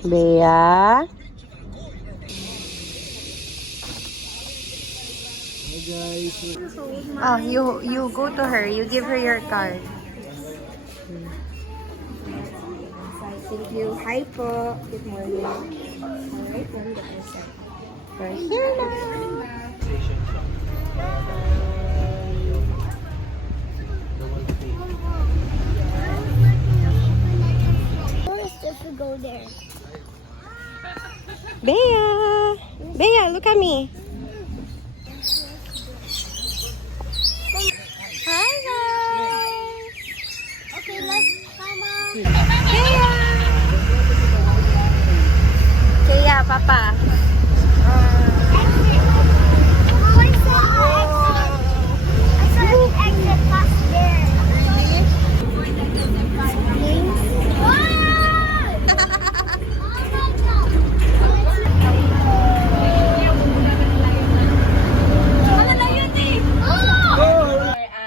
Bea. Hi guys. Oh, you go to her. You give her your card. Thank you. Hi po. Good morning. Alright, ma'am, the person. We're here na. If we go there. Bea. Bea, look at me. Hi guys. Okay, let's come on. Bea. Kaya, Papa.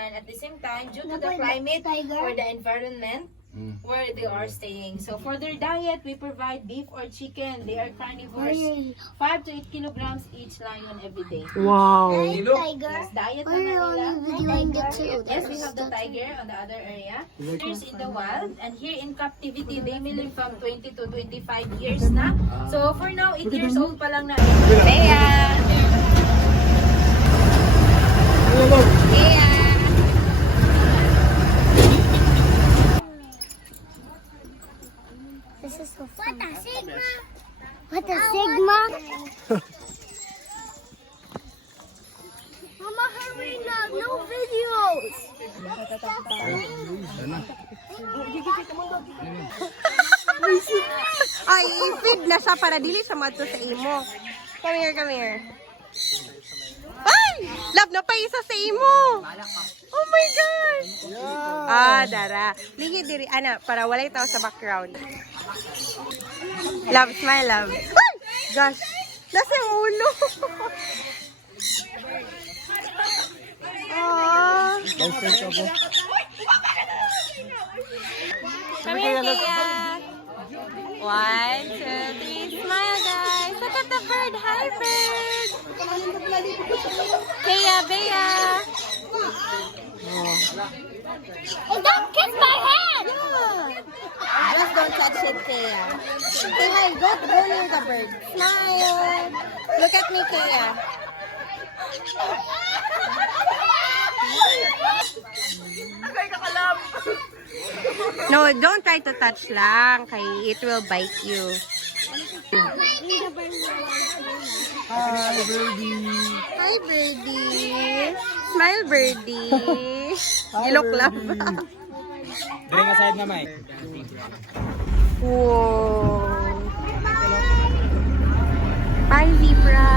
And at the same time, due to the climate or the environment where they are staying. So for their diet, we provide beef or chicken. They are carnivores. 5 to 8 kilograms each lion every day. Wow. Yes, diet na nila. Yes, Yes, we have the tiger on the other area. Here's in the wild, and here in captivity, they may live from 20 to 25 years na. So for now, 8 years old pa lang na. Bea! Bea! This is so fun. What a sigma! What a sigma! Mama, hurry na! No videos! Ay, i-feed na siya para dili siya mato sa imo. Come here, come here. Ay! Love na pa isa sa imo. Oh my God! Ah, dara. Ligi diri, ana, para walay tao sa background. Love, smile, love. Ay! Gosh, nasa yung ulo. Ah. Come here, Kaya. 1, 2, 3, smile, guys. Look at the bird. Hi, bird. Kaya, Bea. Oh, don't kiss my hand! Just don't touch it, Kaya. Say hi. Go near the bird. Smile. Look at me, Kaya. No, don't try to touch lang. Kay it will bite you. Hi birdie. Hi, birdie. Smile, birdie. You look love. Bring aside na Mike. Wow. Hi, zebra.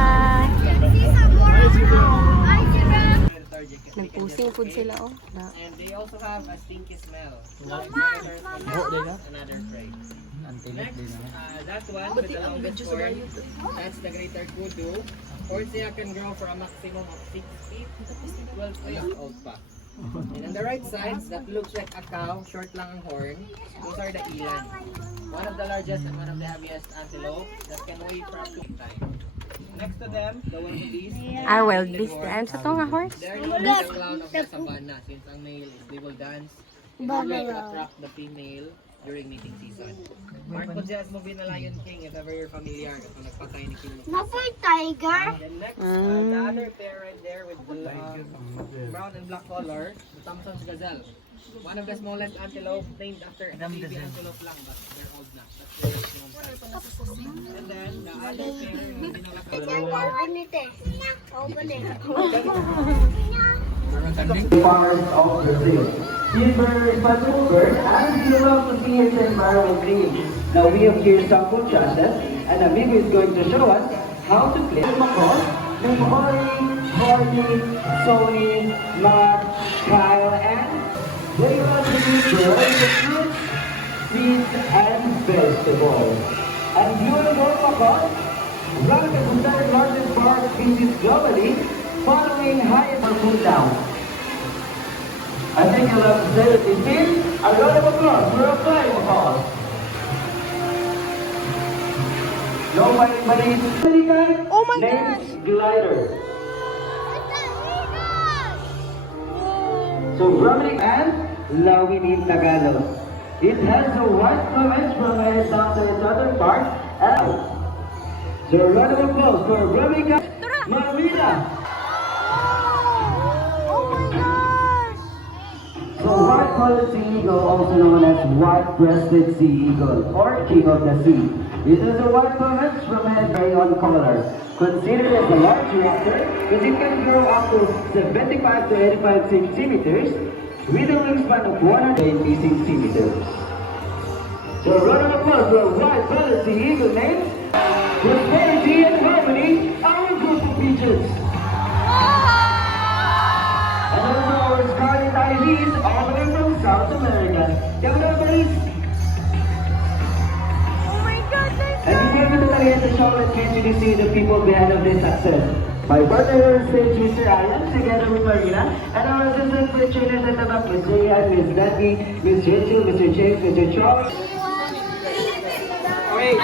Nagpusing food sila, oh. And they also have a stinky smell. Another prey. Next, that one with the longest horn, that's the greater kudu. Horsia can grow for a maximum of 6 feet, 12 feet old pa. And on the right sides, that looks like a cow, short lang ang horn. Those are the eland. One of the largest and one of the heaviest antelope that can weigh for up to 2 times. Next to them, the wildebeest. Ah, wild beast. I'm sa tonga horse. They're known as the clown of the savannah since ang male is they will dance in order to attract the female during mating season. Mark po siya as movie na Lion King if ever you're familiar kung nagpatay ni King. Not for tiger. Then next, the other pair right there with the brown and black color, the Thompson's gazelle. One of the smallest antelope named after a baby antelope lang, but they're old na. That's the maximum size. And then the other pair, yung Open it eh. Open it. Part of the dream. Silver maneuver and you love to see its environment dream. Now we have here sample classes and Amigo is going to show us how to play Macron, Limori, Horny, Sony, Mark, Kyle, and they want to be birds, fruits, seeds, and vegetables. And beautiful Macron, ranked as the third largest park species globally, following highest or cool down. I think you'll have to say that it is A round of applause for our flying fox. Nobody, Oh my named Glider. So Brahminic and Lawin in Tagalog. It has a white plumage from its down to its other part and so a round of applause for Brahminic Marina. Oh my gosh! So white-collared sea eagle, also known as white-breasted sea eagle or king of the sea. It has a white plumage from head on color. Considered as a large raptor because it can grow up to 75 to 85 centimeters with a wingspan of 180 centimeters. So a round of applause for a white-collared sea eagle named Prosperity and Harmony, our group of pigeons. And also our scarlet ivies all the way from South America. Come on, buddies. Oh my goodness! And we came to the Caliente show and came to see the people behind of this success. My partner on stage, Mr. Ayan, together with Marina, and our assistant for trainers at the back, Ms. Rhea, Ms. Dandy, Ms. Rachel, Mr. James, Mr. Charles. Wait.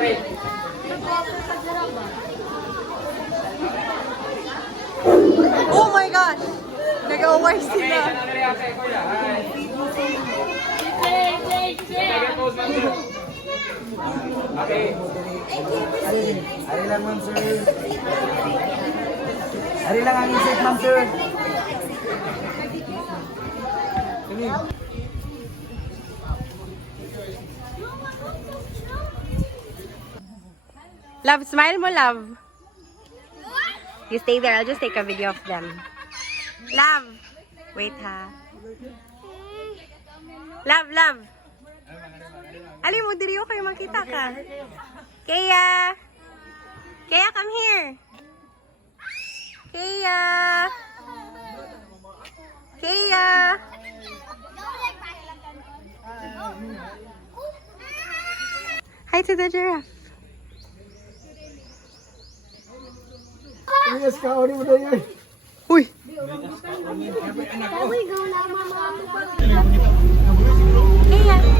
Wait. Oh my gosh! Nag-away sila. Okay. Ari lang, ma'am, sir. Ari lang ang insert, ma'am, sir. Love, smile mo, love. You stay there. I'll just take a video of them. Love. Wait, ha. Love, love. Alim mo, diri kayo makita ka. Kaya. Kaya, come here. Kaya. Kaya. Hi to the giraffe. Yes, kaori mo na yun. Uy! Kaya.